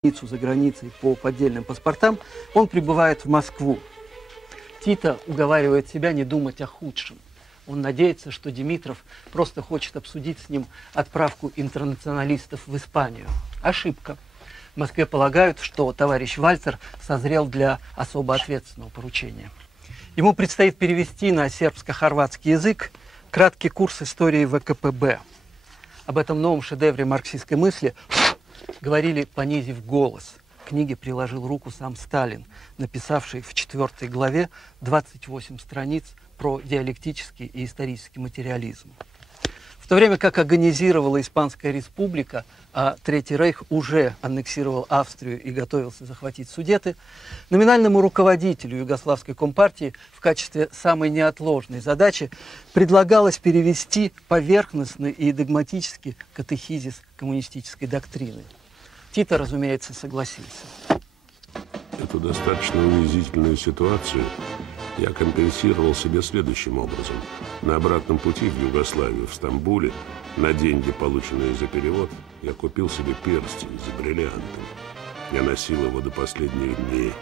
за границей по поддельным паспортам, он прибывает в Москву. Тита уговаривает себя не думать о худшем. Он надеется, что Димитров просто хочет обсудить с ним отправку интернационалистов в Испанию. Ошибка. В Москве полагают, что товарищ Вальтер созрел для особо ответственного поручения. Ему предстоит перевести на сербско-хорватский язык краткий курс истории ВКПБ. Об этом новом шедевре марксистской мысли говорили, понизив голос. К книге приложил руку сам Сталин, написавший в 4 главе 28 страниц про диалектический и исторический материализм. В то время как агонизировала Испанская республика, а Третий рейх уже аннексировал Австрию и готовился захватить Судеты, номинальному руководителю Югославской компартии в качестве самой неотложной задачи предлагалось перевести поверхностный и догматический катехизис коммунистической доктрины. Тита, разумеется, согласился. Эту достаточно унизительную ситуацию я компенсировал себе следующим образом. На обратном пути в Югославию, в Стамбуле, на деньги, полученные за перевод, я купил себе перстень с бриллиантом. Я носил его до последних дней,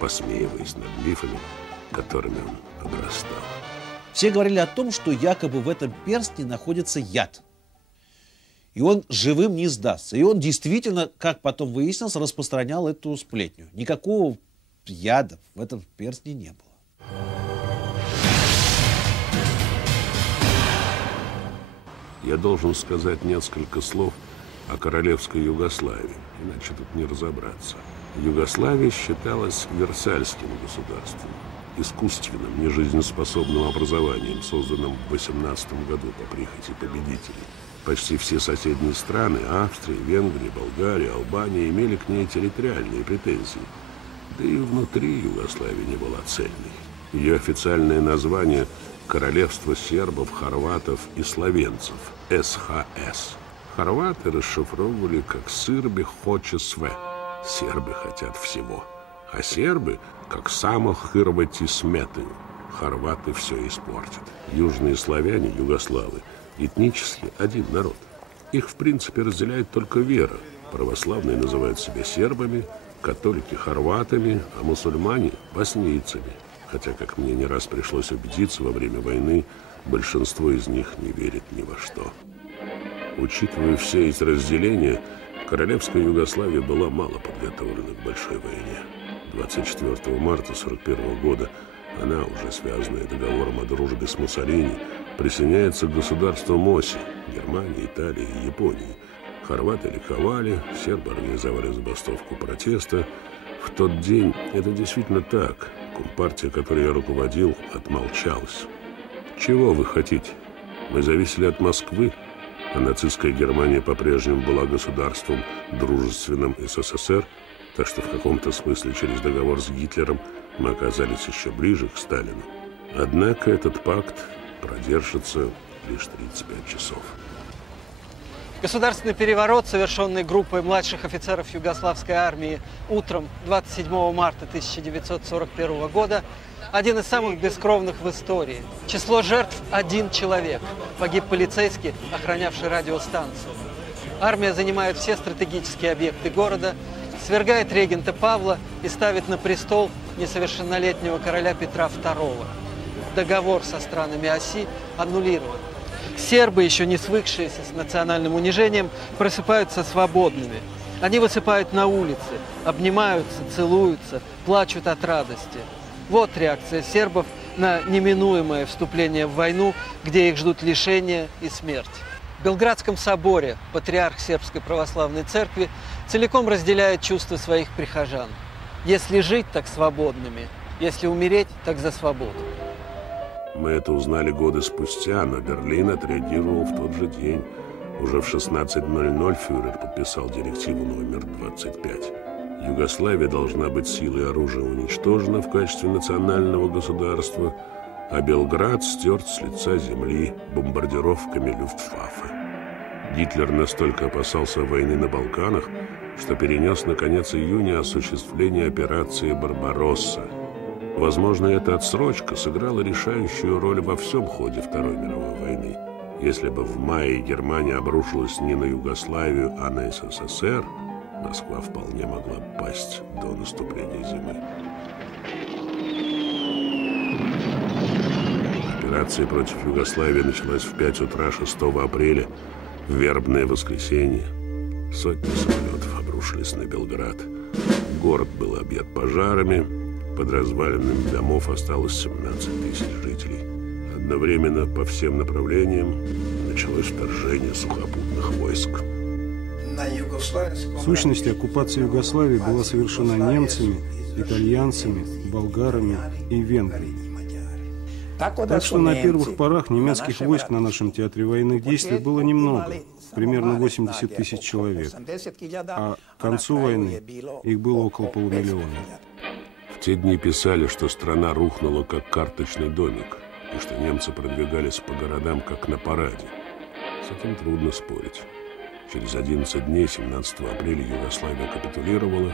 посмеиваясь над мифами, которыми он обрастал. Все говорили о том, что якобы в этом перстне находится яд. И он живым не сдастся. И он действительно, как потом выяснилось, распространял эту сплетню. Никакого яда в этом перстне не было. Я должен сказать несколько слов о королевской Югославии, иначе тут не разобраться. Югославия считалась версальским государством, искусственным, нежизнеспособным образованием, созданным в 18 году по прихоти победителей. Почти все соседние страны – Австрия, Венгрия, Болгария, Албания – имели к ней территориальные претензии. Да и внутри Югославии не была цельной. Ее официальное название – Королевство сербов, хорватов и словенцев – СХС. Хорваты расшифровывали как «Сырби хоче све» – «Сербы хотят всего», а сербы – как «Само хырвати сметаю» – «Хорваты все испортят». Южные славяне, югославы, этнически один народ. Их, в принципе, разделяет только вера. Православные называют себя сербами, католики – хорватами, а мусульмане – боснийцами. Хотя, как мне не раз пришлось убедиться во время войны, большинство из них не верит ни во что. Учитывая все эти разделения, королевская Югославия была мало подготовлена к большой войне. 24 марта 1941 года она, уже связанная договором о дружбе с Муссолини, присоединяется к государствам оси – Германии, Италии и Японии. Хорваты ликовали, сербы организовали забастовку протеста. В тот день это действительно так. Компартия, которой я руководил, отмолчалась. Чего вы хотите? Мы зависели от Москвы, а нацистская Германия по-прежнему была государством, дружественным СССР, так что в каком-то смысле через договор с Гитлером мы оказались еще ближе к Сталину. Однако этот пакт продержится лишь 35 часов. Государственный переворот, совершенный группой младших офицеров Югославской армии утром 27 марта 1941 года, один из самых бескровных в истории. Число жертв – 1 человек. Погиб полицейский, охранявший радиостанцию. Армия занимает все стратегические объекты города, свергает регента Павла и ставит на престол несовершеннолетнего короля Петра II. Договор со странами оси аннулирован. Сербы, еще не свыкшиеся с национальным унижением, просыпаются свободными. Они высыпают на улицы, обнимаются, целуются, плачут от радости. Вот реакция сербов на неминуемое вступление в войну, где их ждут лишения и смерть. В Белградском соборе патриарх Сербской православной церкви целиком разделяет чувства своих прихожан. Если жить, так свободными, если умереть, так за свободу. Мы это узнали годы спустя, но Берлин отреагировал в тот же день. Уже в 16:00 фюрер подписал директиву номер 25. Югославия должна быть силой и оружием уничтожена в качестве национального государства, а Белград стерт с лица земли бомбардировками Люфтваффе. Гитлер настолько опасался войны на Балканах, что перенес на конец июня осуществление операции «Барбаросса». Возможно, эта отсрочка сыграла решающую роль во всем ходе Второй мировой войны. Если бы в мае Германия обрушилась не на Югославию, а на СССР, Москва вполне могла пасть до наступления зимы. Операция против Югославии началась в 5 утра 6 апреля, в вербное воскресенье. Сотни самолетов обрушились на Белград. Город был объят пожарами, под развалинами домов осталось 17 тысяч жителей. Одновременно по всем направлениям началось вторжение сухопутных войск. В сущности, оккупация Югославии была совершена немцами, итальянцами, болгарами и венграми. Так что на первых порах немецких войск на нашем театре военных действий было немного, примерно 80 тысяч человек, а к концу войны их было около полумиллиона. В те дни писали, что страна рухнула как карточный домик, и что немцы продвигались по городам как на параде. С этим трудно спорить. Через 11 дней, 17 апреля, Югославия капитулировала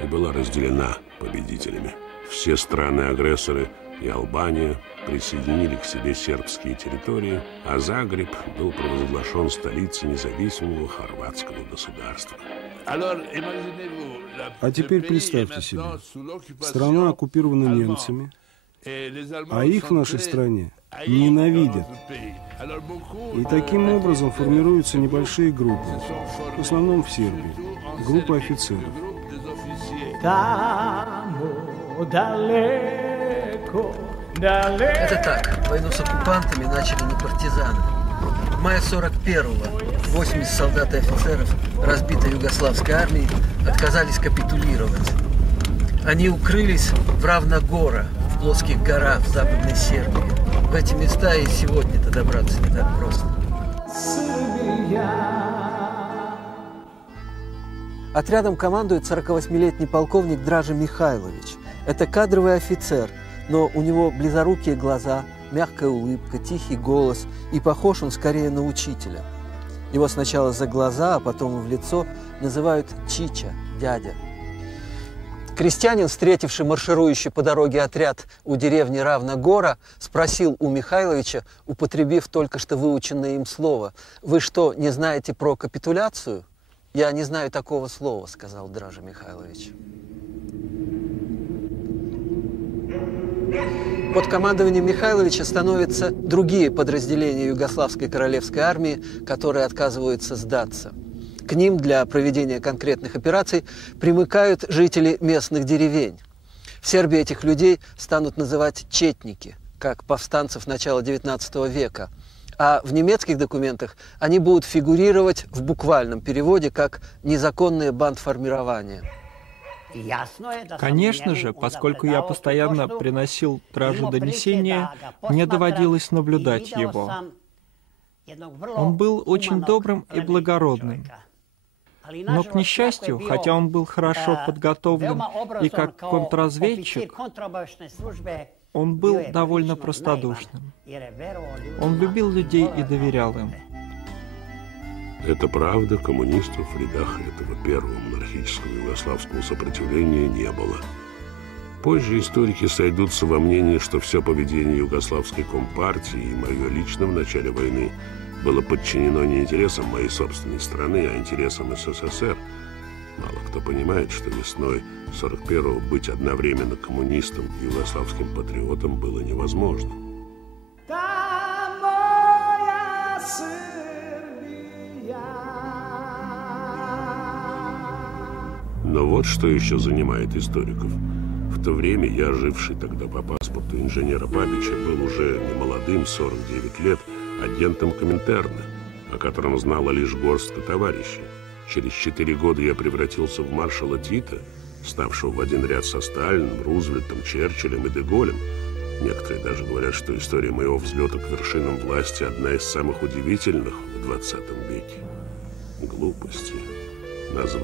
и была разделена победителями. Все страны-агрессоры и Албания присоединили к себе сербские территории, а Загреб был провозглашен столицей независимого хорватского государства. А теперь представьте себе, страна оккупирована немцами, а их в нашей стране ненавидят. И таким образом формируются небольшие группы, в основном в Сербии, группы офицеров. Это так, войну с оккупантами начали не партизаны. В мае 41-го 80 солдат и офицеров разбитой югославской армии отказались капитулировать. Они укрылись в Равногора, в плоских горах в Западной Сербии. В эти места и сегодня-то добраться не так просто. Отрядом командует 48-летний полковник Дража Михайлович. Это кадровый офицер, но у него близорукие глаза, мягкая улыбка, тихий голос, и похож он скорее на учителя. Его сначала за глаза, а потом и в лицо называют Чича, дядя. Крестьянин, встретивший марширующий по дороге отряд у деревни Равногора, спросил у Михайловича, употребив только что выученное им слово: «Вы что, не знаете про капитуляцию?» «Я не знаю такого слова», — сказал Дража Михайлович. Под командованием Михайловича становятся другие подразделения Югославской королевской армии, которые отказываются сдаться. К ним для проведения конкретных операций примыкают жители местных деревень. В Сербии этих людей станут называть четники, как повстанцев начала XIX века. А в немецких документах они будут фигурировать в буквальном переводе как «незаконные бандформирования». Конечно же, поскольку я постоянно приносил Дражу донесения, мне доводилось наблюдать его. Он был очень добрым и благородным. Но, к несчастью, хотя он был хорошо подготовлен и как контрразведчик, он был довольно простодушным. Он любил людей и доверял им. Это правда, коммунистов в рядах этого первого монархического югославского сопротивления не было. Позже историки сойдутся во мнении, что все поведение югославской компартии и мое лично в начале войны было подчинено не интересам моей собственной страны, а интересам СССР. Мало кто понимает, что весной 41-го быть одновременно коммунистом и югославским патриотом было невозможно. Но вот что еще занимает историков. В то время я, живший тогда по паспорту инженера Бабича, был уже немолодым, 49 лет, агентом Коминтерна, о котором знала лишь горстка товарищей. Через 4 года я превратился в маршала Тита, ставшего в один ряд со Сталиным, Рузвельтом, Черчиллем и де Голлем. Некоторые даже говорят, что история моего взлета к вершинам власти одна из самых удивительных в 20 веке. Глупости. Назвать